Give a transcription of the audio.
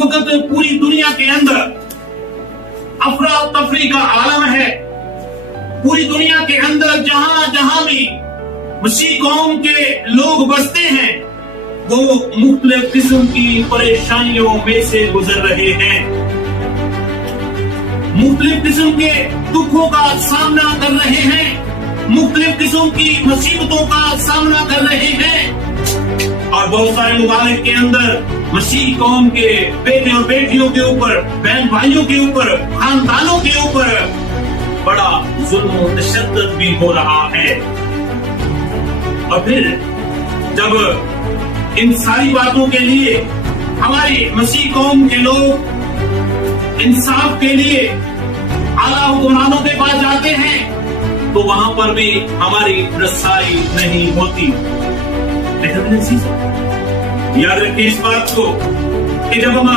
वक्त पूरी दुनिया के अंदर अफरा तफरी का आलम है। पूरी दुनिया के अंदर जहां जहां भी मसीह कौम के लोग बसते हैं वो मुख्तलिफ किस्म की परेशानियों में से गुजर रहे हैं, मुख्तलिफ किस्म के दुखों का सामना कर रहे हैं, मुख्तलिफ किस्म की मुसीबतों का सामना कर रहे हैं। और बहुत सारे मुमालिक के अंदर मसीह कौम के बेटे और बेटियों के ऊपर, बहन भाइयों के ऊपर, खानदानों के ऊपर बड़ा जुल्म और तशद्दुद भी हो रहा है। और फिर जब इन सारी बातों के लिए हमारी मसीह कौम के लोग इंसाफ के लिए आला हुक्मरानों के पास जाते हैं तो वहां पर भी हमारी रसाई नहीं होती। याद रखिए इस बात को कि जब हम